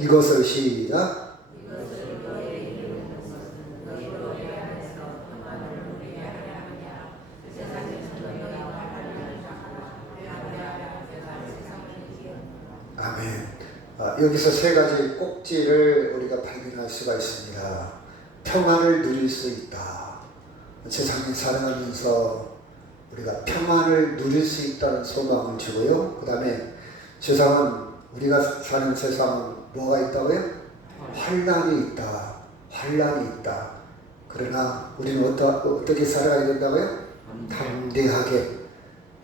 이것을 시작. 아멘. 여기서 세 가지 꼭지를 우리가 발견할 수가 있습니다. 평안을 누릴 수 있다. 세상에 살아가면서 우리가 평안을 누릴 수 있다는 소망을 주고요. 그 다음에 세상은, 우리가 사는 세상은 뭐가 있다고요? 환난이 있다. 환난이 있다. 그러나 우리는 어떻게 살아가야 된다고요? 담대하게.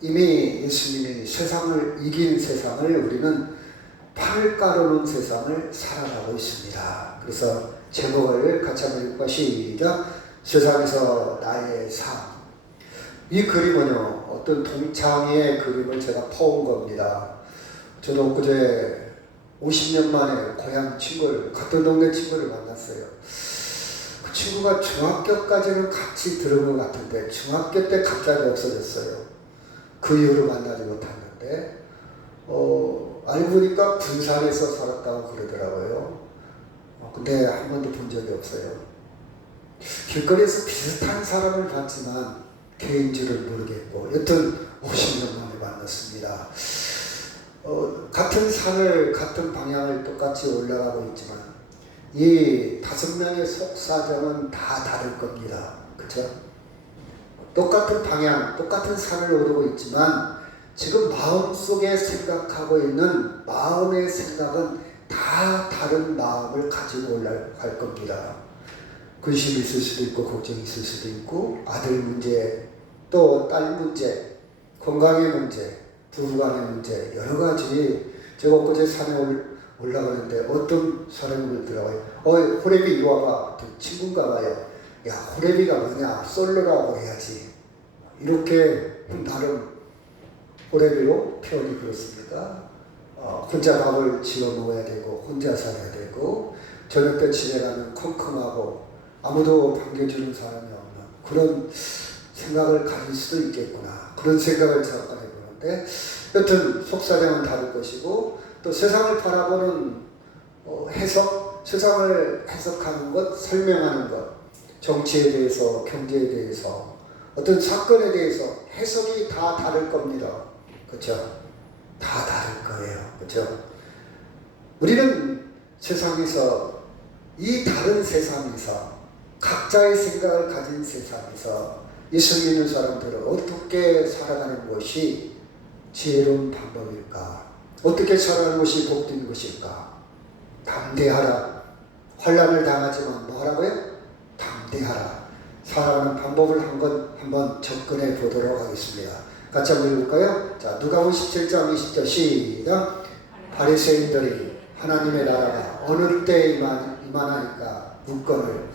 이미 예수님이 세상을 이긴 세상을, 우리는 판을 깔아놓은 세상을 살아가고 있습니다. 그래서 제목을 같이 한번 읽고 시작. 세상에서 나의 삶. 이 그림은요, 어떤 동창의 그림을 제가 퍼온 겁니다. 저도 그제 50년 만에 고향 친구를, 같은 동네 친구를 만났어요. 그 친구가 중학교까지는 같이 들은 것 같은데 중학교 때 갑자기 없어졌어요. 그 이후로 만나지 못했는데 알고 보니까 군산에서 살았다고 그러더라고요. 근데 한 번도 본 적이 없어요. 길거리에서 비슷한 사람을 봤지만 걔인 줄을 모르겠고, 여튼 50년 만에 만났습니다. 같은 산을, 같은 방향을 똑같이 올라가고 있지만 이 5명의 속사정은 다 다를 겁니다. 그렇죠? 똑같은 방향, 똑같은 산을 오르고 있지만 지금 마음속에 생각하고 있는 마음의 생각은 다 다른 마음을 가지고 올라갈 겁니다. 근심이 있을 수도 있고, 걱정이 있을 수도 있고, 아들 문제, 또 딸 문제, 건강의 문제, 부부간의 문제, 여러 가지. 제가 엊그제 산에 올라가는데 어떤 사람이 그러더라고요. 호레비 이리 와봐. 친구인가 봐요. 야, 호레비가 뭐냐? 솔로라고 해야지. 이렇게 나름 호레비로 표현이 그렇습니다. 혼자 밥을 지어 먹어야 되고, 혼자 살아야 되고, 저녁 때 집에 가면 컴컴하고 아무도 반겨주는 사람이 없는 그런 생각을 가질 수도 있겠구나. 그런 생각을 잠깐 해보는데, 여튼 속사정은 다를 것이고, 또 세상을 바라보는 해석, 세상을 해석하는 것, 설명하는 것, 정치에 대해서, 경제에 대해서, 어떤 사건에 대해서 해석이 다 다를 겁니다. 그렇죠? 다 다를 거예요. 그렇죠? 우리는 세상에서, 이 다른 세상에서, 각자의 생각을 가진 세상에서 예수 믿는 사람들은 어떻게 살아가는 것이 지혜로운 방법일까? 어떻게 살아가는 것이 복된 것일까? 담대하라. 환난을 당하지만 뭐 하라고요? 담대하라. 살아가는 방법을 한번 접근해 보도록 하겠습니다. 같이 한번 읽을까요? 자, 누가복음 17장 20절 시작. 바리새인들이 하나님의 나라가 어느 때 임하나이까 묻거늘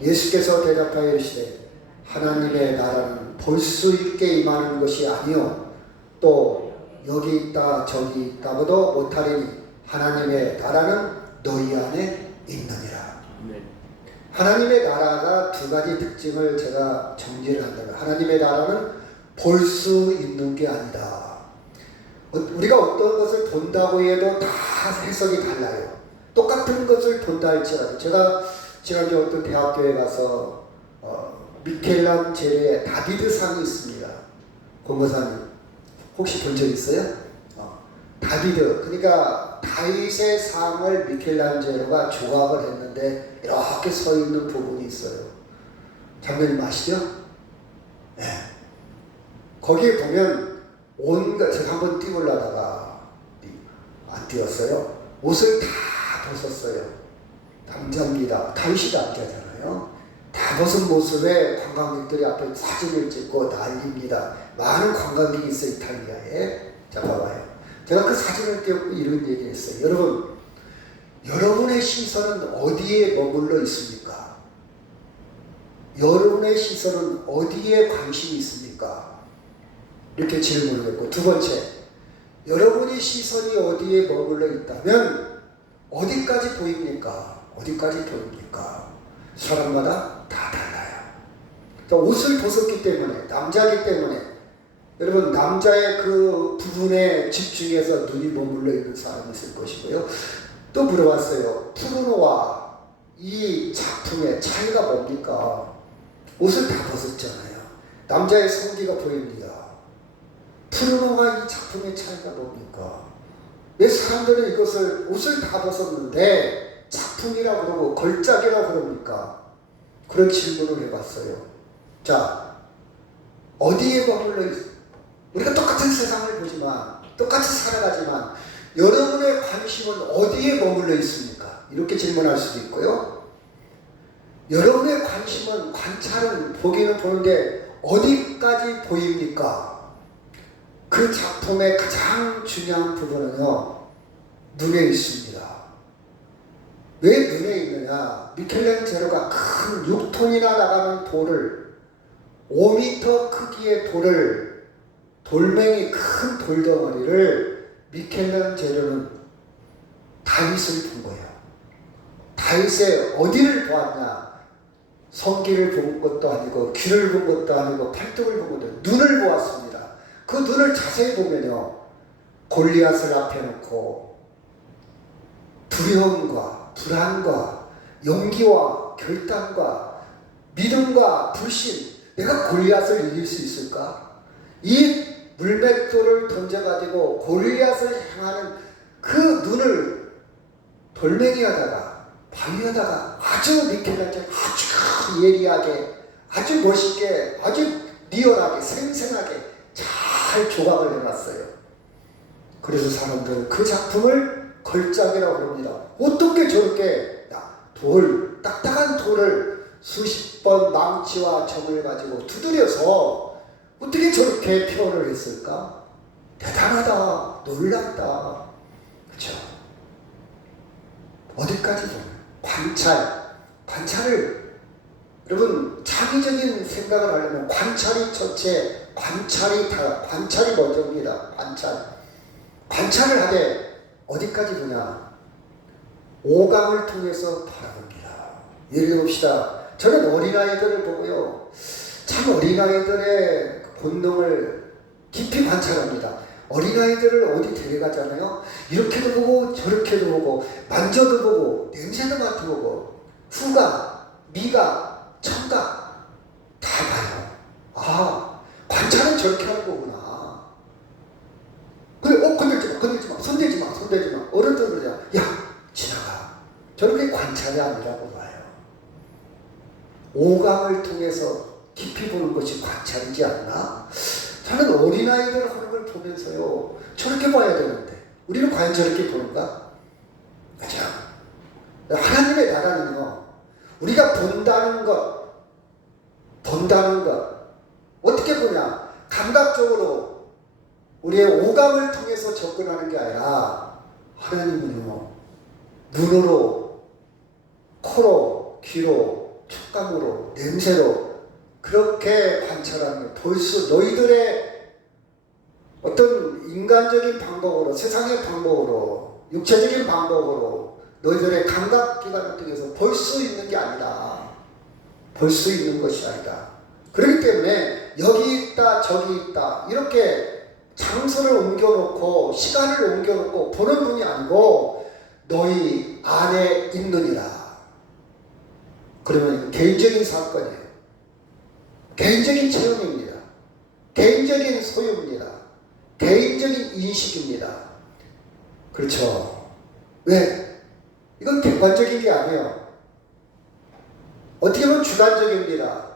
예수께서 대답하여 이르시되 하나님의 나라는 볼 수 있게 임하는 것이 아니요 또 여기 있다 저기 있다고도 못하리니 하나님의 나라는 너희 안에 있느니라. 하나님의 나라가 두 가지 특징을 제가 정리를 한다면, 하나님의 나라는 볼 수 있는 게 아니다. 우리가 어떤 것을 본다고 해도 다 해석이 달라요. 똑같은 것을 본다 할지라도, 제가 지난주에 어떤 대학교에 가서 미켈란젤로의 다비드상이 있습니다. 권고사님 혹시 본 적 있어요? 다비드, 그러니까 다윗의 상을 미켈란젤로가 조각을 했는데 이렇게 서 있는 부분이 있어요. 장면이 아시죠? 네. 거기에 보면 온갖, 제가 한번 뛰어올라다가 안 뛰었어요. 옷을 다 벗었어요. 남자입니다. 다윗이 남자잖아요. 다 벗은 모습에 관광객들이 앞에 사진을 찍고 난립니다. 많은 관광객이 있어요, 이탈리아에. 자, 봐봐요. 제가 그 사진을 띄웠고 이런 얘기를 했어요. 여러분의 시선은 어디에 머물러 있습니까? 여러분의 시선은 어디에 관심이 있습니까? 이렇게 질문을 했고, 두 번째, 여러분의 시선이 어디에 머물러 있다면 어디까지 보입니까? 어디까지 보입니까? 사람마다 다 달라요. 또 옷을 벗었기 때문에, 남자이기 때문에, 여러분 남자의 그 부분에 집중해서 눈이 머물러 있는 사람이 있을 것이고요. 또 또 물어봤어요. 푸르노와 이 작품의 차이가 뭡니까? 옷을 다 벗었잖아요. 남자의 성기가 보입니다. 푸르노와 이 작품의 차이가 뭡니까? 왜 사람들은 이것을 옷을 다 벗었는데 작품이라고 그러고 걸작이라고 그럽니까? 그런 질문을 해봤어요. 자, 어디에 머물러 있습니까? 우리가 똑같은 세상을 보지만 똑같이 살아가지만 여러분의 관심은 어디에 머물러 있습니까? 이렇게 질문할 수도 있고요. 여러분의 관심은 관찰은 보기는 보는데 어디까지 보입니까? 그 작품의 가장 중요한 부분은요, 눈에 있습니다. 왜 눈에 있느냐? 미켈란젤로가 큰 6톤이나 나가는 돌을 5m 크기의 돌을 돌멩이 큰 돌덩어리를 미켈란젤로는 다윗을 본 거예요. 다윗의 어디를 보았냐? 성기를 본 것도 아니고 귀를 본 것도 아니고 팔뚝을 본 것도 아니고 눈을 보았습니다. 그 눈을 자세히 보면요, 골리앗을 앞에 놓고 두려움과 불안과 용기와 결단과 믿음과 불신, 내가 골리앗을 이길 수 있을까? 이 물맷돌을 던져가지고 골리앗을 향하는 그 눈을 돌멩이하다가 바위하다가 아주 미켈란젤로 아주 예리하게, 아주 멋있게, 아주 리얼하게, 생생하게 잘 조각을 해놨어요. 그래서 사람들은 그 작품을 걸작이라고 합니다. 어떻게 저렇게 딱딱한 돌을 수십 번 망치와 점을 가지고 두드려서 어떻게 저렇게 표현을 했을까? 대단하다, 놀랍다. 그렇죠? 어디까지 보면 관찰을, 여러분 창의적인 생각을 하려면 관찰이 첫째, 관찰이 먼저입니다. 관찰을 하되 어디까지 보냐? 오감을 통해서 바라봅니다. 예를 들읍시다. 저는 어린아이들을 보고요, 참 어린아이들의 본능을 깊이 관찰합니다. 어린아이들을 어디 데려가잖아요. 이렇게도 보고 저렇게도 보고 만져도 보고 냄새도 맡아보고 후각, 미각, 청각 다 봐요. 아, 관찰은 저렇게 하는 거구나. 근데 건들지 마, 손대지 마. 어른들은 그래요. 야, 지나가. 저렇게 관찰이 아니라고 봐요. 오감을 통해서 깊이 보는 것이 관찰이지 않나? 저는 어린아이들 하는 걸 보면서요, 저렇게 봐야 되는데 우리는 과연 저렇게 보는가? 그렇죠? 하나님의 나라는요, 우리가 본다는 것 어떻게 보냐? 감각적으로 우리의 오감을 통해서 접근하는 게 아니라 하나님은요, 눈으로, 코로, 귀로, 촉감으로, 냄새로 그렇게 관찰하는, 벌써 너희들의 어떤 인간적인 방법으로, 세상의 방법으로, 육체적인 방법으로 너희들의 감각기관을 통해서 볼 수 있는 게 아니다. 볼 수 있는 것이 아니다. 그렇기 때문에 여기 있다 저기 있다 이렇게 장소를 옮겨놓고 시간을 옮겨놓고 보는 분이 아니고 너희 안에 있느니라. 그러면 개인적인 사건이에요. 개인적인 체험입니다. 개인적인 소유입니다. 개인적인 인식입니다. 그렇죠? 왜? 이건 객관적인 게 아니에요. 어떻게 보면 주관적입니다.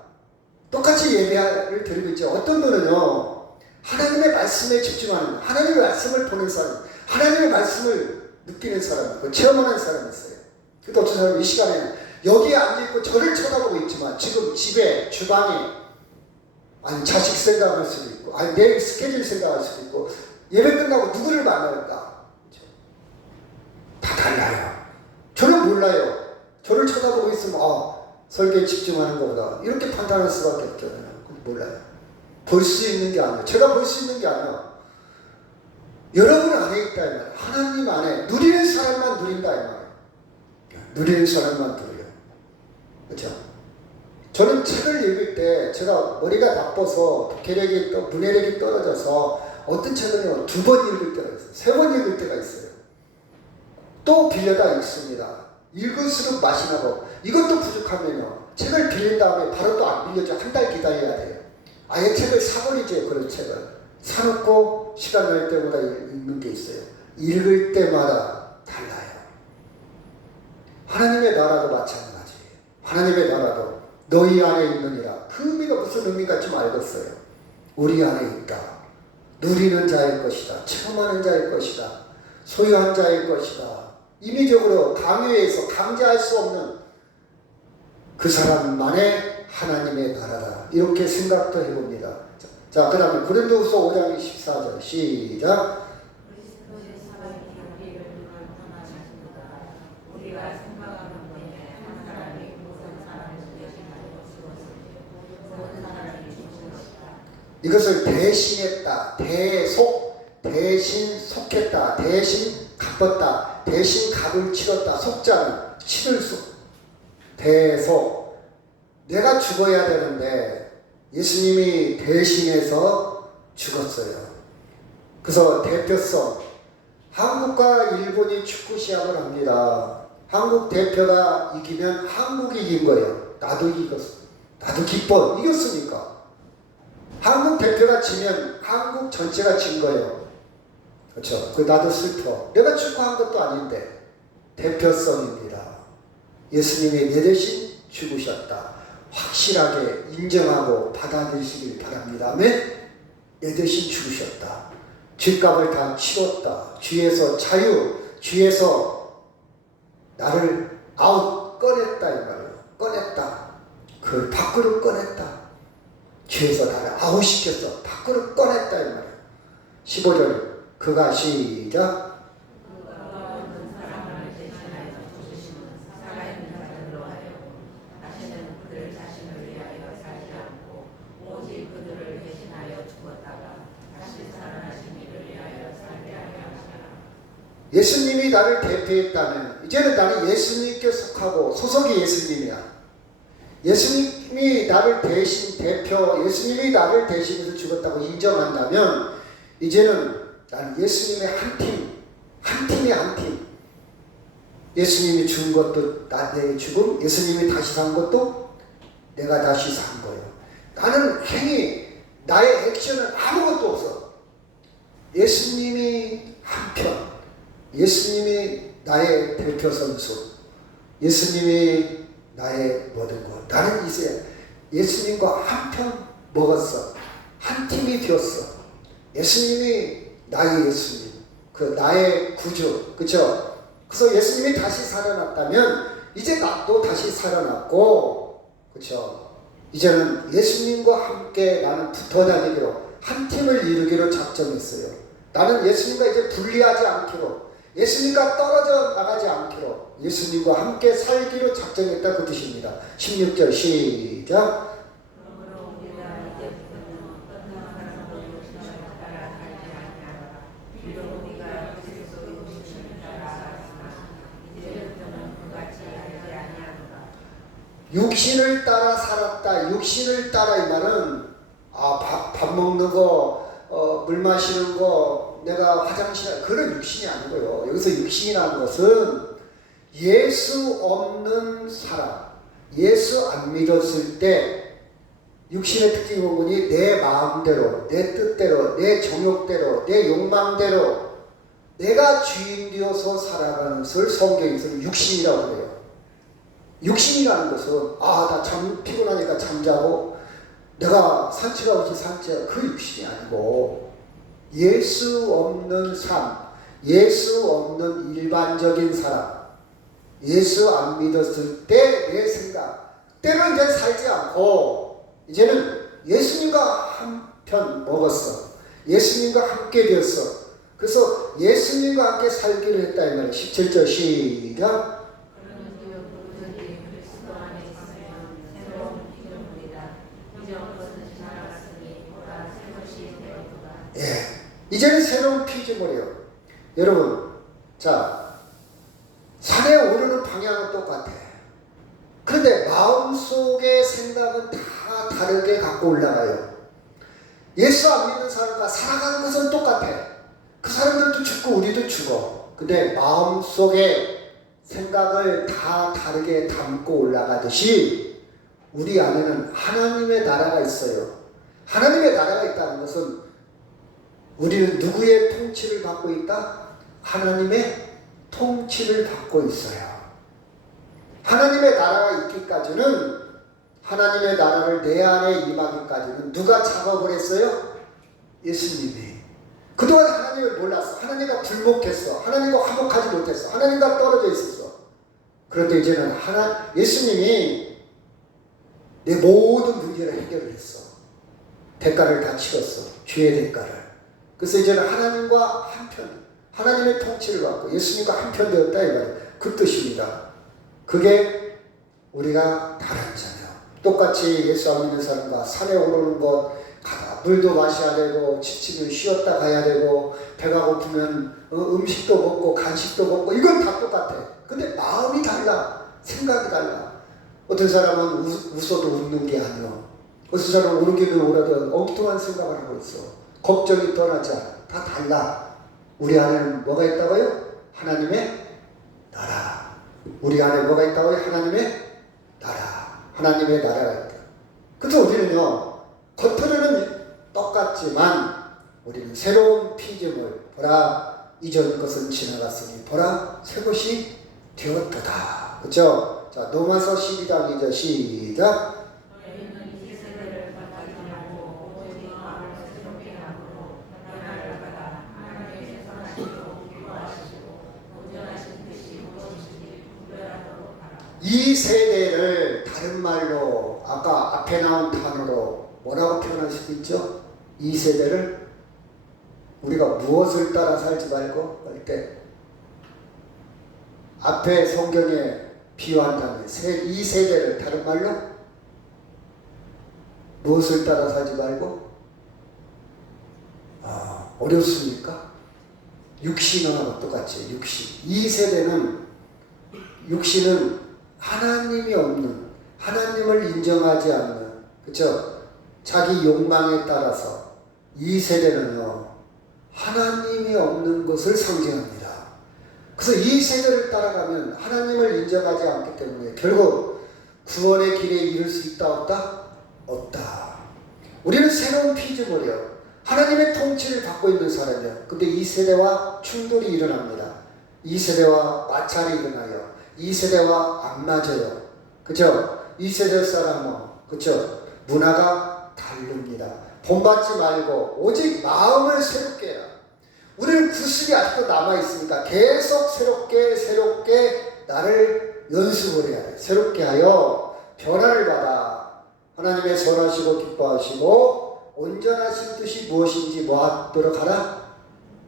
똑같이 예배를 드리고 있죠. 어떤 분은요, 하나님의 말씀에 집중하는, 하나님의 말씀을 보는 사람, 하나님의 말씀을 느끼는 사람, 체험하는 사람이 있어요. 그런데 어떤 사람은 이 시간에 여기에 앉아있고 저를 쳐다보고 있지만 지금 집에, 주방에, 아니 자식 생각할 수도 있고, 아니 내일 스케줄 생각할 수도 있고, 예배 끝나고 누구를 만날까? 다 달라요. 저는 몰라요. 저를 쳐다보고 있으면 설교에 집중하는 것보다 이렇게 판단할 수밖에 없잖아요. 몰라요. 볼 수 있는 게 아니에요. 제가 볼 수 있는 게 아니에요. 여러분 안에 있다 이 말이에요. 하나님 안에 누리는 사람만 누린다 이 말이에요. 누리는 사람만 누려요. 그렇죠? 저는 책을 읽을 때 제가 머리가 나빠서 독해력이 문해력이 떨어져서 어떤 책은요 2번 읽을 때가 있어요. 3번 읽을 때가 있어요. 또 빌려다 읽습니다. 읽을수록 맛이 나고 이것도 부족하면요. 책을 빌린 다음에 바로 또 안 빌려줘. 한 달 기다려야 돼요. 아예 책을 사버리죠. 그런 책을. 사놓고 시간 날 때마다 읽는 게 있어요. 읽을 때마다 달라요. 하나님의 나라도 마찬가지예요. 하나님의 나라도 너희 안에 있느니라. 그 의미가 무슨 의미인가 좀 알겠어요. 우리 안에 있다. 누리는 자의 것이다. 체험하는 자의 것이다. 소유한 자의 것이다. 임의적으로 강요해서 강제할 수 없는 그 사람만의 하나님의 나라다. 이렇게 생각도 해봅니다. 자, 그 다음에 고린도후서 5장 14절 시작. 이것을 대신했다. 대신 속했다. 대신 갚았다. 대신 값을 치렀다. 속자는 치를 속. 대속. 내가 죽어야 되는데 예수님이 대신해서 죽었어요. 그래서 대표성. 한국과 일본이 축구 시합을 합니다. 한국 대표가 이기면 한국이 이긴 거예요. 나도 이겼어. 나도 기뻐. 이겼으니까. 한국 대표가 지면 한국 전체가 진 거예요. 그렇죠? 그 나도 슬퍼. 내가 축구한 것도 아닌데 대표성입니다. 예수님이 내 대신 죽으셨다. 확실하게 인정하고 받아들이시길 바랍니다. 아멘? 내 대신 죽으셨다. 죄값을 다 치렀다. 죄에서 자유, 죄에서 나를 꺼냈다 이 말이에요. 꺼냈다. 그 밖으로 꺼냈다. 죄에서 나를 아웃시켰어. 밖으로 꺼냈다 이 말이에요. 15절 그가 시작. 예수님이 나를 대표했다면 이제는 나는 예수님께 속하고 소속이 예수님이야. 예수님이 나를 대신 대표, 예수님이 나를 대신해서 죽었다고 인정한다면 이제는 나는 예수님의 한 팀이 한 팀. 예수님이 죽은 것도 나의 죽음, 예수님이 다시 산 것도 내가 다시 산 거예요. 나는 행위, 나의 액션은 아무것도 없어. 예수님이 한편, 예수님이 나의 대표 선수, 예수님이 나의 모든 것. 나는 이제 예수님과 한편 먹었어. 한 팀이 되었어. 예수님이 나의 예수님, 그 나의 구주, 그렇죠? 그래서 예수님이 다시 살아났다면 이제 나도 다시 살아났고, 그렇죠? 이제는 예수님과 함께 나는 붙어 다니기로 한 팀을 이루기로 작정했어요. 나는 예수님과 이제 분리하지 않기로, 예수님과 떨어져 나가지 않기로, 예수님과 함께 살기로 작정했다 그 뜻입니다. 16절 시작. 육신을 따라 살았다. 육신을 따라 이 말은 밥 먹는 거, 물 마시는 거, 내가 화장실 그런 육신이 아니고요. 여기서 육신이라는 것은 예수 없는 사람, 예수 안 믿었을 때 육신의 특징 부분이 내 마음대로, 내 뜻대로, 내 정욕대로, 내 욕망대로 내가 주인 되어서 살아가는 것을 성경에서는 육신이라고 해요. 육신이라는 것은 나 피곤하니까 잠자고 내가 산책하고 산책, 그 육신이 아니고 예수 없는 삶, 예수 없는 일반적인 사람, 예수 안 믿었을 때 내 생각, 때로 이제 살지 않고 이제는 예수님과 한편 먹었어. 예수님과 함께 되었어. 그래서 예수님과 함께 살기로 했다 이 말이에요. 17절 시작. 예, 이제는 새로운 피조물이에요. 여러분, 자, 산에 오르는 방향은 똑같아. 그런데 마음속의 생각은 다 다르게 갖고 올라가요. 예수 안 믿는 사람과 살아가는 것은 똑같아. 그 사람들도 죽고 우리도 죽어. 근데 마음속에 생각을 다 다르게 담고 올라가듯이 우리 안에는 하나님의 나라가 있어요. 하나님의 나라가 있다는 것은 우리는 누구의 통치를 받고 있다? 하나님의 통치를 받고 있어요. 하나님의 나라가 있기까지는, 하나님의 나라를 내 안에 임하기까지는 누가 작업을 했어요? 예수님이. 그동안 하나님을 몰랐어. 하나님과 불목했어. 하나님과 화목하지 못했어. 하나님과 떨어져 있었어. 그런데 이제는 예수님이 내 모든 문제를 해결을 했어. 대가를 다 치렀어. 죄의 대가를. 그래서 이제는 하나님과 한편, 하나님의 통치를 받고 예수님과 한편 되었다 이 말이에요. 그 뜻입니다. 그게 우리가 다른 자예요. 똑같이 예수 안 믿는 사람과 산에 오르는 것, 가다 물도 마셔야 되고, 지치면 쉬었다 가야 되고, 배가 고프면 음식도 먹고 간식도 먹고, 이건 다 똑같아. 근데 마음이 달라. 생각이 달라. 어떤 사람은 웃어도 웃는 게 아니야. 어떤 사람은 오르기는 오라도 엉뚱한 생각을 하고 있어. 걱정이 떠나지 않아. 다 달라. 우리 안에는 뭐가 있다고요? 하나님의 나라. 우리 안에 뭐가 있다고요? 하나님의 나라. 하나님의 나라가 있다. 그래서 우리는요, 겉으로는 똑같지만 우리는 새로운 피조물, 보라 이전 것은 지나갔으니 보라 새 것이 되었도다. 그렇죠? 자, 로마서 12장이죠. 시작. 이 세대를 다른 말로 아까 앞에 나온 단어로 뭐라고 표현할 수도 있죠? 이 세대를 우리가 무엇을 따라 살지 말고 할 때 앞에 성경에 비유한다면 이 세대를 다른 말로 무엇을 따라 살지 말고 어렵습니까? 육신하고 똑같이 육신. 이 세대는 육신은 하나님이 없는, 하나님을 인정하지 않는, 그렇죠? 자기 욕망에 따라서 이 세대는요, 하나님이 없는 것을 상징합니다. 그래서 이 세대를 따라가면 하나님을 인정하지 않기 때문에 결국 구원의 길에 이를 수 있다 없다? 없다. 우리는 새로운 피조물이요, 하나님의 통치를 받고 있는 사람이요. 근데 이 세대와 충돌이 일어납니다. 이 세대와 마찰이 일어나요. 이 세대와 안 맞아요. 그죠? 이 세대 사람은, 그죠? 문화가 다릅니다. 본받지 말고 오직 마음을 새롭게 해라. 우리는 구습이 아직도 남아있으니까 계속 새롭게 나를 연습을 해야 돼. 새롭게 하여 변화를 받아 하나님의 선하시고 기뻐하시고 온전하신 뜻이 무엇인지 뭐 하도록 하라?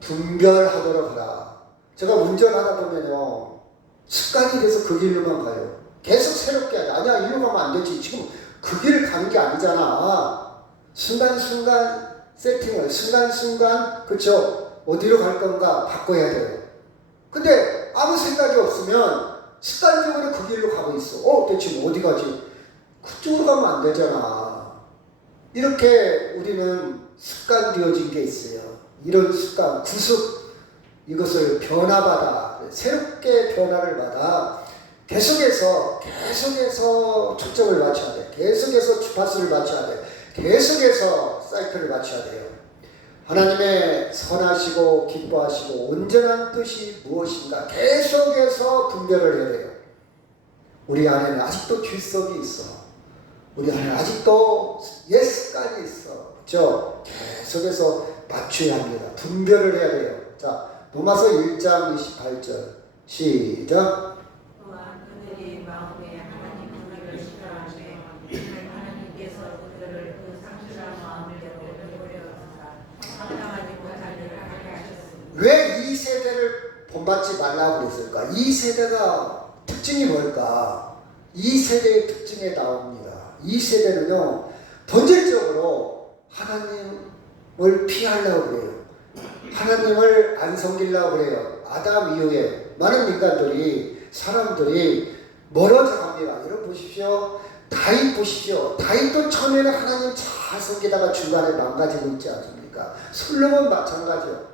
분별하도록 하라. 제가 운전하다 보면요, 습관이 돼서 그 길로만 가요. 계속 새롭게 하자. 아니야, 이리로 가면 안 되지. 지금 그 길을 가는 게 아니잖아. 순간순간 세팅을, 순간순간, 그쵸? 어디로 갈 건가 바꿔야 돼요. 근데 아무 생각이 없으면 습관적으로 그 길로 가고 있어. 대체 어디 가지? 그쪽으로 가면 안 되잖아. 이렇게 우리는 습관되어진 게 있어요. 이런 습관, 구습, 이것을 변화받아, 새롭게 변화를 받아 계속해서 초점을 맞춰야 돼. 계속해서 주파수를 맞춰야 돼. 계속해서 사이클을 맞춰야 돼요. 하나님의 선하시고 기뻐하시고 온전한 뜻이 무엇인가 계속해서 분별을 해야 돼요. 우리 안에는 아직도 뒷성이 있어. 우리 안에 아직도 옛 습관이 있어. 그렇죠? 계속해서 맞춰야 합니다. 분별을 해야 돼요. 자, 로마서 1장 28절 시작. 또한 그들이 마음에 하나님 그들을 싫어하시되 하나님께서 그들을 그 상실한 마음대로 내버려두사 감당하지 못할 일을 하게 하셨습니다. 왜 이 세대를 본받지 말라고 그랬을까? 이 세대가 특징이 뭘까? 이 세대의 특징에 나옵니다. 이 세대는요, 본질적으로 하나님을 피하려고 그래요. 하나님을 안 섬기려고 그래요. 아담 이후에 많은 인간들이, 사람들이 멀어져 갑니다. 여러분 보십시오. 다윗 보십시오. 다윗도 처음에는 하나님 잘 섬기다가 중간에 망가지고 있지 않습니까? 솔로몬 마찬가지요.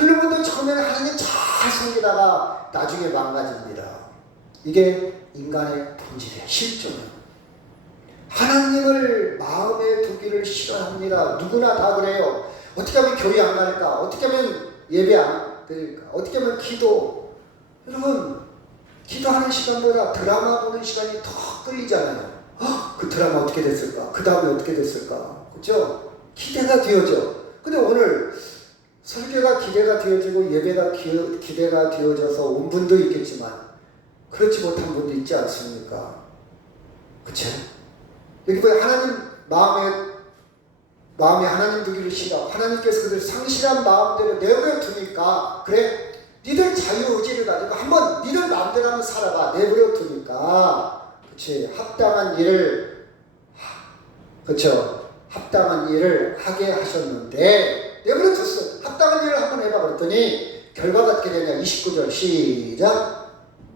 솔로몬도 처음에는 하나님 잘 섬기다가 나중에 망가집니다. 이게 인간의 본질이에요. 실존이에요. 하나님을 마음에 두기를 싫어합니다. 누구나 다 그래요. 어떻게 하면 교회 안 갈까? 어떻게 하면 예배 안 드릴까? 어떻게 하면 기도? 여러분, 기도하는 시간보다 드라마 보는 시간이 더 끌리잖아요. 그 드라마 어떻게 됐을까? 그 다음에 어떻게 됐을까? 그렇죠? 기대가 되어져. 근데 오늘 설교가 기대가 되어지고 예배가 기대가 되어져서 온 분도 있겠지만 그렇지 못한 분도 있지 않습니까? 그렇죠? 여기 보여 하나님 마음에 하나님 두기를 싫어. 하나님께서 그들 상실한 마음대로 내버려 두니까 그래 니들 자유의지를 가지고 한번 니들 마음대로 한번 살아봐. 내버려 두니까 그치 합당한 일을 그쵸 합당한 일을 하게 하셨는데 내버려 뒀어. 합당한 일을 한번 해봐 그랬더니 결과가 어떻게 되냐. 29절 시작.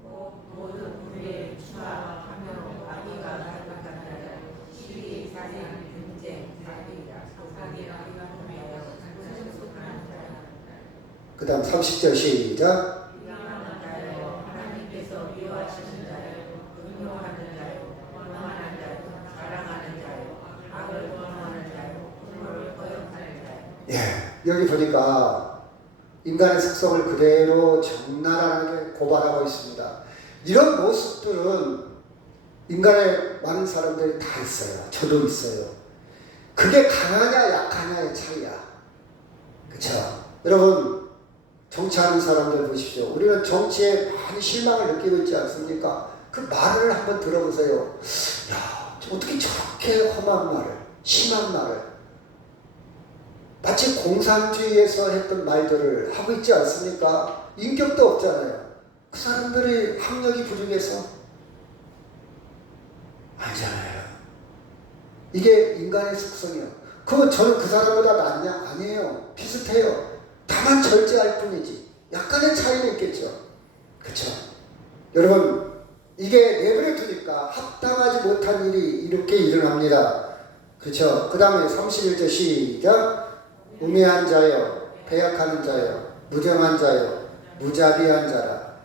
모든 우리의 주와 하며 아기가 나가는 자여 시기 사생 분쟁 사기가 하며 속한 자여 그 다음 30절 시작. 비방하는 자여 하나님께서 미워하시는 자여 분노하는 자여 원만한 자여 자랑하는 자여 악을 원하는 자여 분노를 거역하는 자여. 예, 여기 보니까 인간의 속성을 그대로 적나라하게 고발하고 있습니다. 이런 모습들은 인간의 많은 사람들이 다 있어요. 저도 있어요. 그게 강하냐 약하냐의 차이야. 그쵸? 여러분 정치하는 사람들 보십시오. 우리는 정치에 많이 실망을 느끼고 있지 않습니까? 그 말을 한번 들어보세요. 야, 어떻게 저렇게 험한 말을, 심한 말을 마치 공산주의에서 했던 말들을 하고 있지 않습니까? 인격도 없잖아요. 그 사람들이 학력이 부족해서 아니잖아요. 이게 인간의 속성이에요. 그건 저는 그 사람보다 낫냐? 아니에요. 비슷해요. 다만 절제할 뿐이지. 약간의 차이는 있겠죠. 그렇죠? 여러분 이게 내버려 두니까 합당하지 못한 일이 이렇게 일어납니다. 그렇죠? 그 다음에 31절 시작. 우매한 자여 패역하는 자여 무정한 자여 무자비한 자라.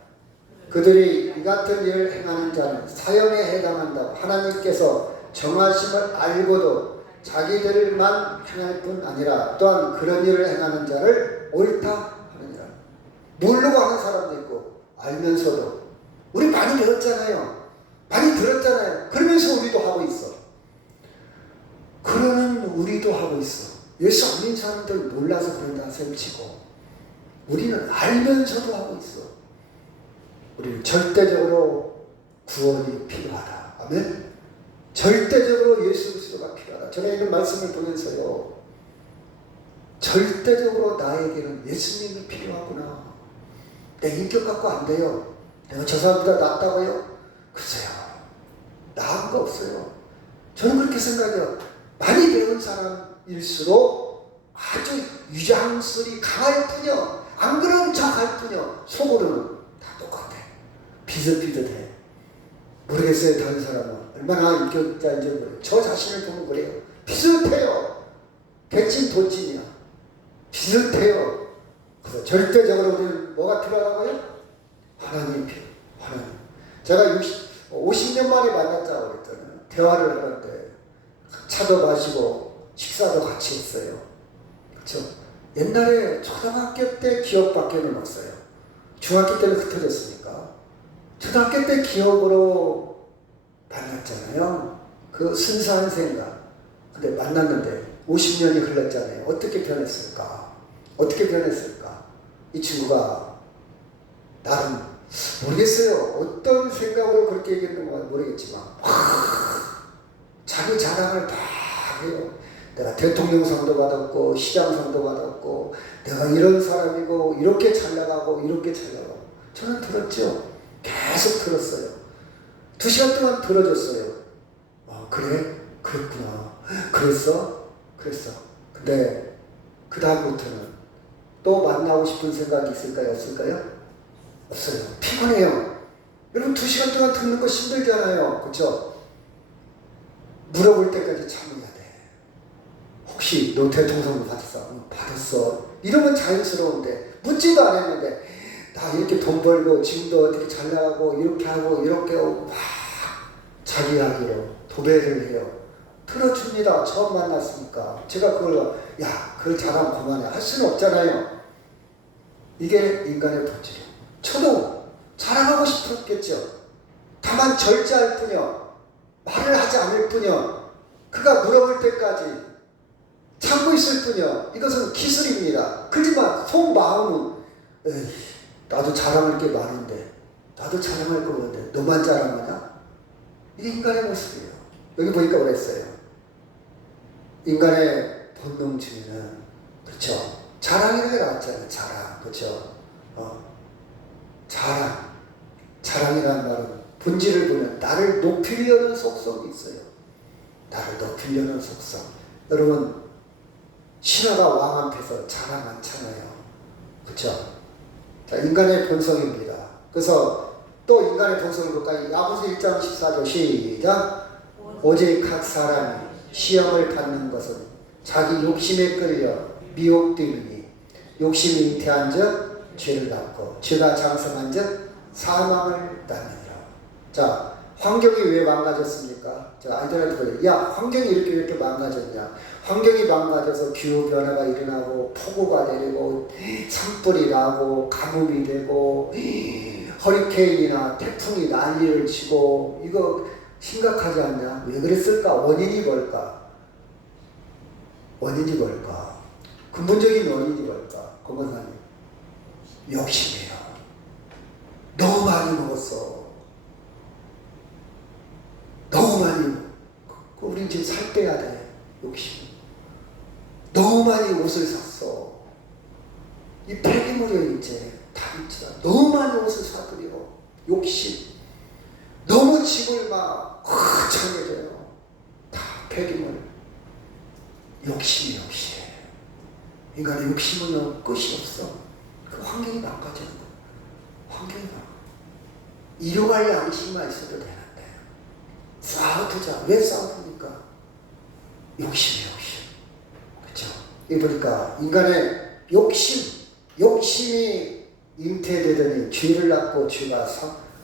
그들이 이 같은 일을 행하는 자는 사형에 해당한다고 하나님께서 정하심을 알고도 자기들만 행할 뿐 아니라 또한 그런 일을 행하는 자를 옳다 하느니라. 모르고 하는 사람도 있고 알면서도. 우리 많이 들었잖아요. 많이 들었잖아요. 그러면서 우리도 하고 있어. 그러는 우리도 하고 있어. 예수 안 믿는 사람들 몰라서 그런다 셈치고 우리는 알면서도 하고 있어. 우리는 절대적으로 구원이 필요하다. 아멘. 절대적으로 예수 그리스도가 필요하다. 저는 이런 말씀을 보면서요. 절대적으로 나에게는 예수님이 필요하구나. 내 인격 갖고 안 돼요. 내가 저 사람보다 낫다고요? 글쎄요. 나은 거 없어요. 저는 그렇게 생각해요. 많이 배운 사람일수록 아주 유장술이 강할 뿐이요. 안 그러면 척할 뿐이요. 속으로는 다 똑같아. 비슷비슷해. 모르겠어요. 다른 사람은. 얼마나 인격자인지 모르겠어요. 저 자신을 보면 그래요. 비슷해요. 개찐 도찐이야. 비슷해요. 그래서 절대적으로 우리는 뭐가 필요하다고요? 하나님이 필요. 하나님. 제가 50년 만에 만났다고 그랬잖아요. 대화를 하는데 차도 마시고 식사도 같이 했어요. 그렇죠? 옛날에 초등학교 때 기억밖에는 없어요. 중학교 때는 흩어졌으니까. 초등학교 때 기억으로 만났잖아요. 그 순수한 생각. 근데 만났는데 50년이 흘렀잖아요. 어떻게 변했을까? 어떻게 변했을까? 이 친구가 나름 모르겠어요. 어떤 생각으로 그렇게 얘기했는 건 모르겠지만 자기 자랑을 다 해요. 내가 대통령상도 받았고 시장상도 받았고 내가 이런 사람이고 이렇게 잘 나가고 이렇게 잘 나가고. 저는 들었죠. 계속 들었어요. 2시간 동안 들어줬어요. 그래? 그랬구나. 그랬어? 근데 그 다음부터는 또 만나고 싶은 생각이 있을까요? 없을까요? 없어요. 피곤해요. 여러분 2시간 동안 듣는 거 힘들잖아요. 그렇죠? 물어볼 때까지 참아야 돼. 혹시 너 대통령 받았어? 받았어. 이러면 자연스러운데 묻지도 않았는데 나 이렇게 돈 벌고 지금도 어떻게 잘 나가고 이렇게 하고 막 자기 이야기로 도배를 해요. 들어줍니다. 처음 만났으니까. 제가 그걸 자랑 그만해. 할 수는 없잖아요. 이게 인간의 본질이에요. 저도 자랑하고 싶었겠죠. 다만 절제할 뿐이요. 말을 하지 않을 뿐이요. 그가 물어볼 때까지 참고 있을 뿐이요. 이것은 기술입니다. 그렇지만 속마음은 나도 자랑할 게 많은데 나도 자랑할 거 뭔데 너만 자랑하냐? 이게 인간의 모습이에요. 여기 보니까 그랬어요. 인간의 본능주의는 그렇죠. 자랑이라는 게 나왔잖아요. 자랑. 그렇죠. 자랑이라는 말은 본질을 보면 나를 높이려는 속성이 있어요. 나를 높이려는 속성. 여러분 신하가 왕 앞에서 자랑 않잖아요. 그렇죠. 자, 인간의 본성입니다. 그래서 또 인간의 본성을 볼까요? 야고보서 1장 14절 시작. 오직 각 사람이 시험을 받는 것은 자기 욕심에 끌려 미혹되느니 욕심이 잉태한 즉 죄를 낳고 죄가 장성한 즉 사망을 낳느니라. 자, 환경이 왜 망가졌습니까? 자, 아이들한테 그래요. 야, 환경이 이렇게 망가졌냐? 환경이 망가져서 기후 변화가 일어나고 폭우가 내리고 산불이 나고 가뭄이 되고 허리케인이나 태풍이 난리를 치고 이거 심각하지 않냐? 왜 그랬을까? 원인이 뭘까? 근본적인 원인이 뭘까? 그건 욕심이에요. 너무 많이 먹었어. 너무 많이. 우리 지금 살 빼야 돼. 욕심. 너무 많이 옷을 샀어. 이 폐기물이 이제 다 있잖아. 너무 많이 옷을 사들여. 욕심. 너무 집을 막 창해져요. 다 폐기물. 욕심. 인간의 욕심은 끝이 없어. 그 환경이 망가지는 거야. 환경이 망가져. 일용할 양식만 있어도 되는데 싸우자. 왜 싸우니까? 욕심이에요. 그렇죠? 이거 보니까 인간의 욕심이 잉태되더니 죄를 낳고 죄가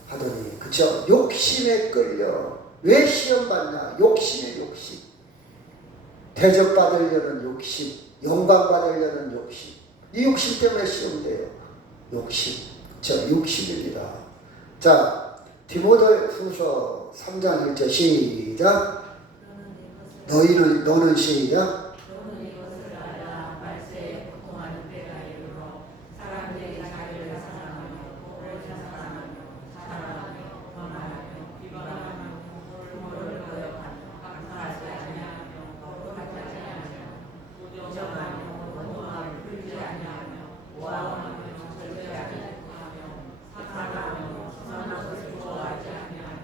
하더니 그렇죠? 욕심에 끌려. 왜 시험 받냐? 욕심. 대접받으려는 욕심, 영광 받으려는 욕심. 이 욕심 때문에 시험돼요. 욕심. 욕심입니다. 자, 디모데후서 3장 1절 시작. 너는 시작. 너는 이것을 알아. 말세에 고통하는 때가 이르러 사람들이 자기를 사랑하며 오로지 사랑하며 원하며 비방하며 부모를 거역하며 감사하지 아니하며 거룩하지 아니하며 부정하며 원망을 풀지 아니하며 모함하며 절대하지 아니하며 사랑하며 선한 것을 좋아하지 아니하며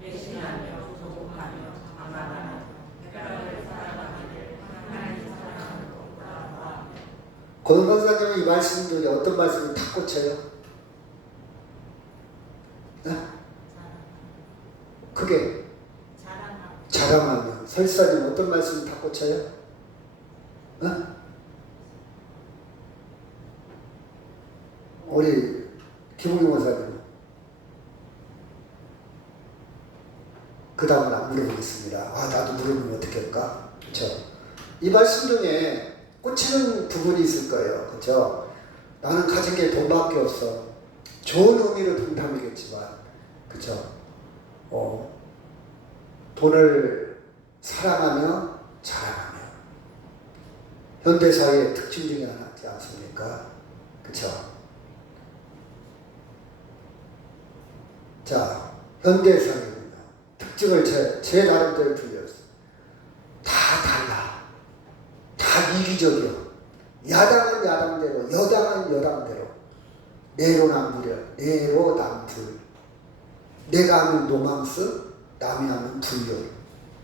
배신하며 조국하며 강하며 권건사님은 이 말씀 중에 어떤 말씀이 탁 꽂혀요? 크게 자랑하며. 설사님 어떤 말씀이 탁 꽂혀요? 우리 김웅기 원사님. 그 다음은 안 물어보겠습니다. 나도 물어보면 어떻게 할까? 그렇죠? 이 말씀 중에 꽂히는 부분이 있을 거예요. 그렇죠? 나는 가진 게 돈밖에 없어. 좋은 의미로 농담이겠지만, 그렇죠? 돈을 사랑하며 자랑하며. 현대사회의 특징 중에 하나지 않습니까? 그렇죠? 자, 현대사회는 특징을 제 나름대로 들렸어요. 다 달라. 다 이기적이요. 야당은 야당대로, 여당은 여당대로. 내로남불이야. 내로남불. 내가 하면 노망스, 남이 하면 불효.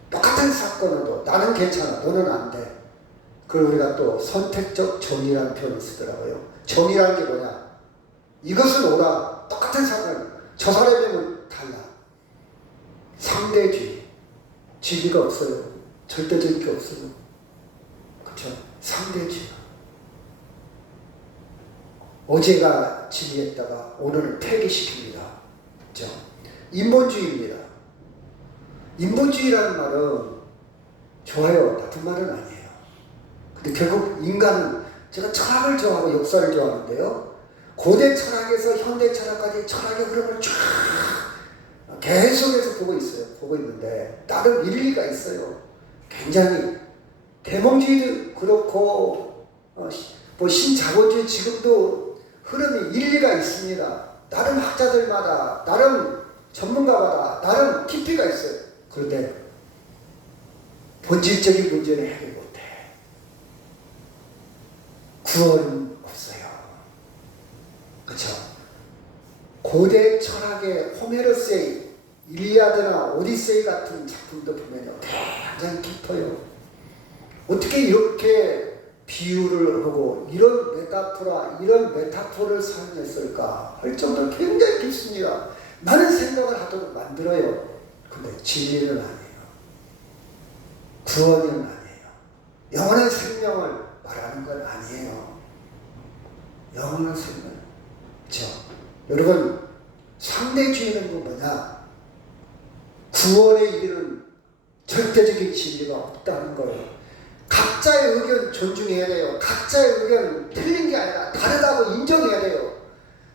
똑같은 사건으로도 나는 괜찮아, 너는 안 돼. 그걸 우리가 또 선택적 정의라는 표현을 쓰더라고요. 정의라는 게 뭐냐? 이것은 옳아. 똑같은 사건. 저 사람이면 달라. 상대주의. 지위가 없어요. 절대적인 게 없어요. 그렇죠? 상대주의. 어제가 진리했다가 오늘은 폐기시킵니다. 그렇죠? 인본주의입니다. 인본주의라는 말은 좋아요, 나쁜 말은 아니에요. 근데 결국 인간은, 제가 철학을 좋아하고 역사를 좋아하는데요, 고대 철학에서 현대 철학까지 철학의 흐름을 쫙 계속해서 보고 있어요. 보고 있는데 나름 일리가 있어요. 굉장히 대몽주의도 그렇고 뭐 신자본주의 지금도 흐름이 일리가 있습니다. 나름 학자들마다, 나름 전문가마다 나름 깊이가 있어요. 그런데 본질적인 문제는 해결 못해. 구원은 없어요. 그렇죠? 고대 철학의 호메로스의 일리아드나 오디세이 같은 작품도 보면요, 굉장히 깊어요. 어떻게 이렇게 비유를 하고 이런 메타포를 사용했을까 할 정도로 굉장히 깊습니다. 많은 생각을 하도록 만들어요. 근데 진리는 아니에요. 구원은 아니에요. 영원한 생명을 말하는 건 아니에요. 영원한 생명. 그렇죠? 여러분, 상대주의는 뭐냐? 구원에 이르는 절대적인 진리가 없다는 거예요. 각자의 의견 존중해야 돼요. 각자의 의견 틀린 게 아니라 다르다고 인정해야 돼요.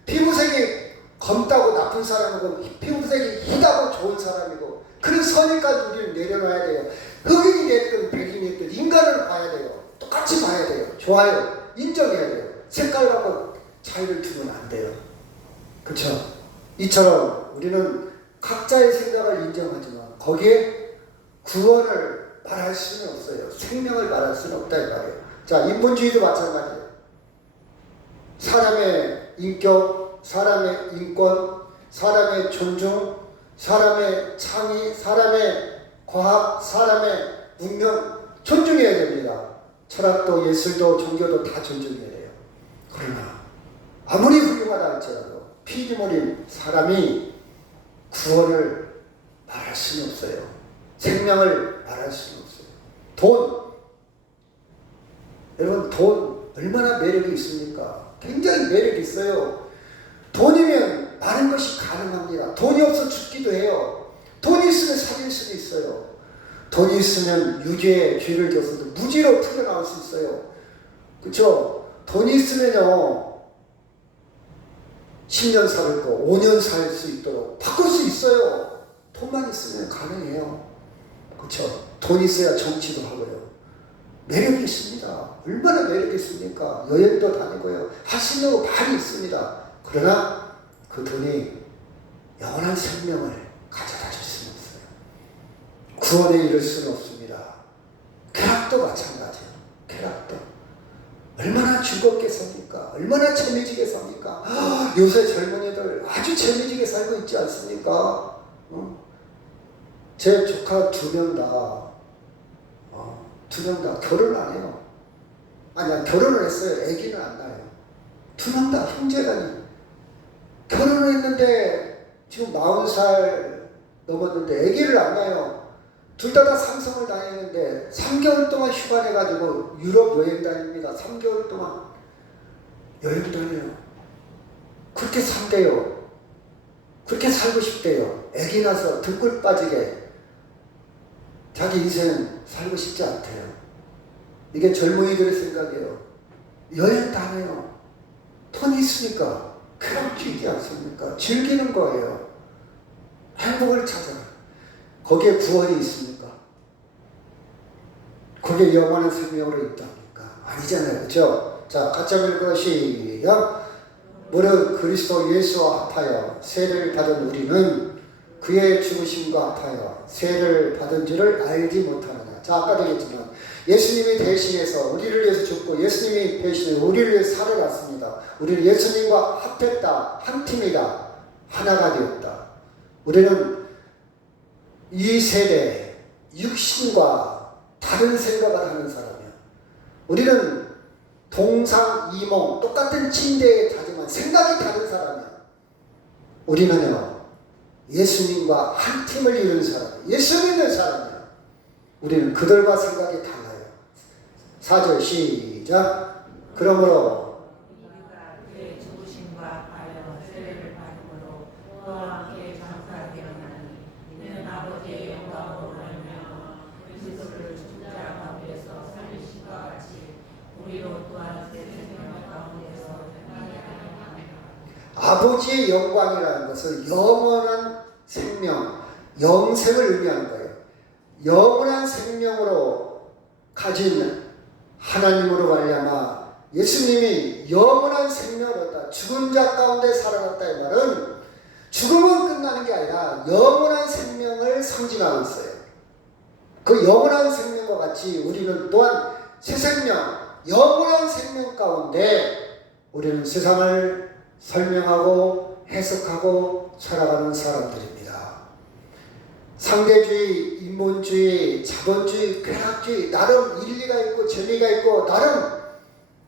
피부색이 검다고 나쁜 사람이고 피부색이 희다고 좋은 사람이고, 그런 선에까지 우리를 내려놔야 돼요. 흑인이 됐든 백인이 됐든 인간을 봐야 돼요. 똑같이 봐야 돼요. 좋아요. 인정해야 돼요. 색깔하고 차이를 두면 안 돼요. 그렇죠? 이처럼 우리는 각자의 생각을 인정하지만 거기에 구원을 말할 수는 없어요. 생명을 말할 수는 없다 이 말이에요. 자, 인본주의도 마찬가지예요. 사람의 인격, 사람의 인권, 사람의 존중, 사람의 창의, 사람의 과학, 사람의 문명 존중해야 됩니다. 철학도 예술도 종교도 다 존중해야 돼요. 그러나 아무리 훌륭하다 할지라도 피조물인 사람이 구원을 말할 수는 없어요. 생명을 말할 수는 없어요. 돈, 여러분, 돈 얼마나 매력이 있습니까? 굉장히 매력이 있어요. 돈이면 많은 것이 가능합니다. 돈이 없어 죽기도 해요. 돈이 있으면 살릴 수도 있어요. 돈이 있으면 유죄의 죄를 져서도 무죄로 풀려나올 수 있어요. 그렇죠? 돈이 있으면요, 10년 살 거 5년 살 수 있도록 바꿀 수 있어요. 돈만 있으면 가능해요. 그렇죠? 돈 있어야 정치도 하고요. 매력이 있습니다. 얼마나 매력이 있습니까? 여행도 다니고요. 할 수 있는 거 많이 있습니다. 그러나 그 돈이 영원한 생명을 가져다 줄 수는 없어요. 구원에 이를 수는 없습니다. 쾌락도 마찬가지예요. 쾌락도. 얼마나 즐겁게 삽니까? 얼마나 재미지게 삽니까? 요새 젊은이들 아주 재미지게 살고 있지 않습니까? 제 조카 두 명 다 결혼 안 해요. 아니야, 결혼을 했어요. 아기는 안 낳아요. 두 명 다 형제간이 결혼을 했는데 지금 40살 넘었는데 아기를 안 낳아요. 둘 다 삼성을 다니는데 3개월 동안 휴가 내가지고 유럽 여행 다닙니다. 3개월 동안 여행 다녀요. 그렇게 산대요. 그렇게 살고 싶대요. 아기 나서 등골 빠지게 자기 인생 살고 싶지 않대요. 이게 젊은이들의 생각이에요. 여행 다녀요. 돈이 있으니까 쾌락주의지 않습니까? 즐기는 거예요. 행복을 찾아요. 거기에 구원이 있습니까? 거기에 영원한 생명으로 있답니까? 아니잖아요. 그렇죠? 자, 같이 한번 읽고 시작. 무릇 그리스도 예수와 합하여 세례를 받은 우리는 그의 죽으심과 합하여 세례를 받은 줄을 알지 못하느냐. 자, 아까도 얘기했지만 예수님이 대신해서 우리를 위해서 죽고 예수님이 대신해 우리를 위해서 살아났습니다. 우리는 예수님과 합했다. 한 팀이다. 하나가 되었다. 우리는 이 세대 육신과 다른 생각을 하는 사람이야. 우리는 동상이몽 똑같은 침대에 자지만 생각이 다른 사람이야. 우리는요, 예수님과 한 팀을 이루는 사람, 예수 믿는 사람이야. 우리는 그들과 생각이 달라요. 4절 시작. 그러므로 아버지의 영광이라는 것은 영원한 생명, 영생을 의미하는 거예요. 영원한 생명으로 가진 하나님으로 말미암아 예수님이 영원한 생명을 얻다, 죽은 자 가운데 살아났다. 이 말은 죽음은 끝나는 게 아니라 영원한 생명을 상징하고 있어요. 그 영원한 생명과 같이 우리는 또한 새 생명, 영원한 생명 가운데 우리는 세상을 설명하고 해석하고 살아가는 사람들입니다. 상대주의, 인본주의, 자본주의, 쾌락주의, 나름 일리가 있고 재미가 있고 나름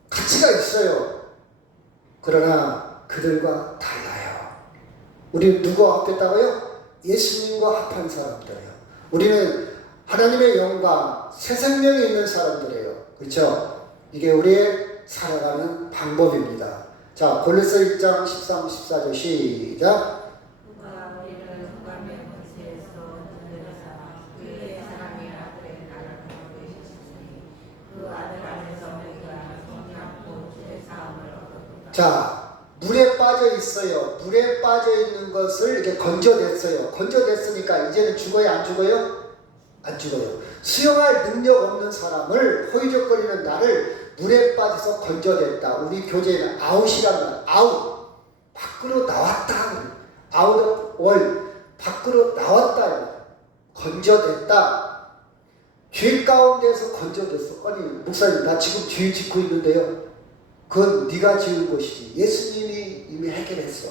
가치가 있어요. 그러나 그들과 달라요. 우리는 누구와 합했다고요? 예수님과 합한 사람들이에요. 우리는 하나님의 영광, 새 생명이 있는 사람들이에요. 그렇죠? 이게 우리의 살아가는 방법입니다. 자, 골로새 1장 13, 14절 시작. 그가 우리를 흑암의 권세에서 건져내사 그의 사랑의 아들의 나라로 이르셨으니 그 아들 안에서 우리가 성장하고 주의 사함을 얻었도다. 자, 물에 빠져 있어요. 물에 빠져 있는 것을 이렇게 건져냈어요. 건져냈으니까 이제는 죽어요, 안 죽어요? 안 죽어요. 수영할 능력 없는 사람을, 호의적거리는 나를 물에 빠져서 건져냈다. 우리 교재에는 아웃이란 말, 아웃, 밖으로 나왔다. 아웃 월, 밖으로 나왔다. 건져냈다. 죄 가운데서 건져냈어. 아니 목사님, 나 지금 죄 짓고 있는데요. 그건 네가 지은 것이지. 예수님이 이미 해결했어.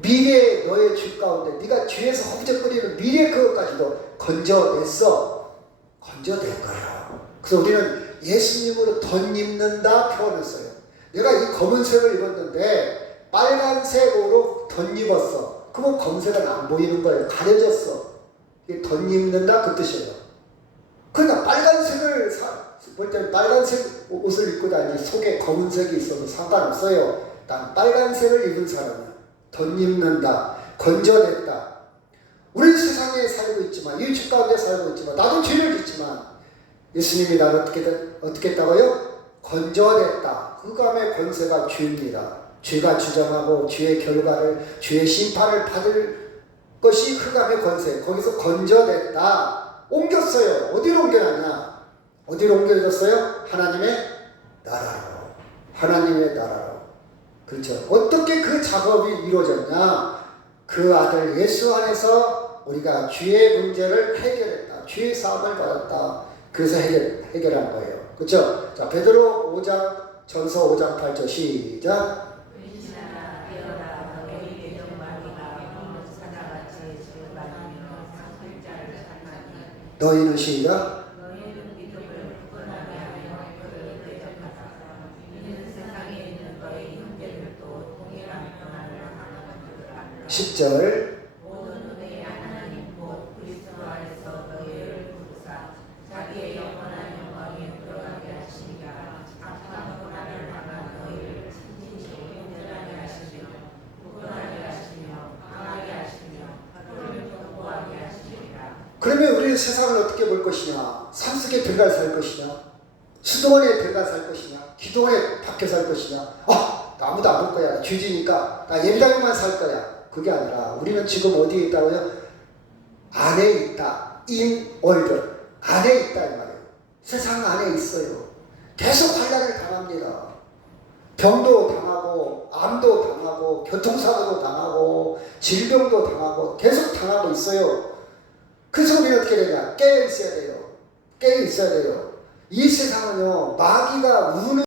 미래의 너의 죄 가운데 네가 죄에서 허우적거리는 미래 그것까지도 건져냈어. 건져낸 거야. 그래서 우리는 예수님으로 덧입는다 표현을 써요. 내가 이 검은색을 입었는데 빨간색으로 덧입었어. 그러면 검은색은 안 보이는 거예요. 가려졌어. 이게 덧입는다 그 뜻이에요. 그러나 빨간색을 볼 때는 빨간색 옷을 입고 다니지 속에 검은색이 있어도 상관없어요. 난 빨간색을 입은 사람이야. 덧입는다, 건져냈다. 우리 세상에 살고 있지만, 이 죄 가운데 살고 있지만, 나도 죄를 짓지만 예수님이 나를 어떻게 했다고요? 건져냈다. 흑암의 권세가 죄입니다. 죄가 주장하고 죄의 결과를, 죄의 심판을 받을 것이 흑암의 권세. 거기서 건져냈다. 옮겼어요. 어디로 옮겨놨냐? 어디로 옮겨졌어요? 하나님의 나라로. 하나님의 나라로. 그렇죠. 어떻게 그 작업이 이루어졌냐? 그 아들 예수 안에서 우리가 죄의 문제를 해결했다. 죄의 사함을 받았다. 그래서 해결한 거예요. 그렇죠? 자, 베드로 5장, 전서 5장 8절 시작. 의지나 되어라 너희 대적마귀가 이런 사자같이 지어다니며 상술자를 찾나니 너희는 시작. 너희는 믿음을 굳건하게 하며 그를 대적하사 이는 세상에 있는 너희 형제들도 동일한 평안을 당하는 줄 알라. 10절. 모든 은혜의 하나님 곧 그리스도 안에서 너희를 부르사 자기의 영원한 영광에 들어가게 하시니가 악한 고난을 당한 너희를 친히 온전하게 하시며 굳건하게 하시며 강하게 하시며 그를 견고하게 하시리라. 그러면 우리는 세상을 어떻게 볼 것이냐? 산속에 들어가 살 것이냐? 수도원에 들어가 살 것이냐? 기도원에 밖에 살 것이냐? 나 아무도 안 볼 거야. 죄지니까 나 예배당에만 살 거야. 그게 아니라 우리는 지금 어디에 있다고요? 안에 있다. in world. 안에 있다 이 말이에요. 세상 안에 있어요. 계속 환난을 당합니다. 병도 당하고 암도 당하고 교통사고도 당하고 질병도 당하고 계속 당하고 있어요. 그래서 우리는 어떻게 되냐? 깨어 있어야 돼요. 깨어 있어야 돼요. 이 세상은요, 마귀가 우는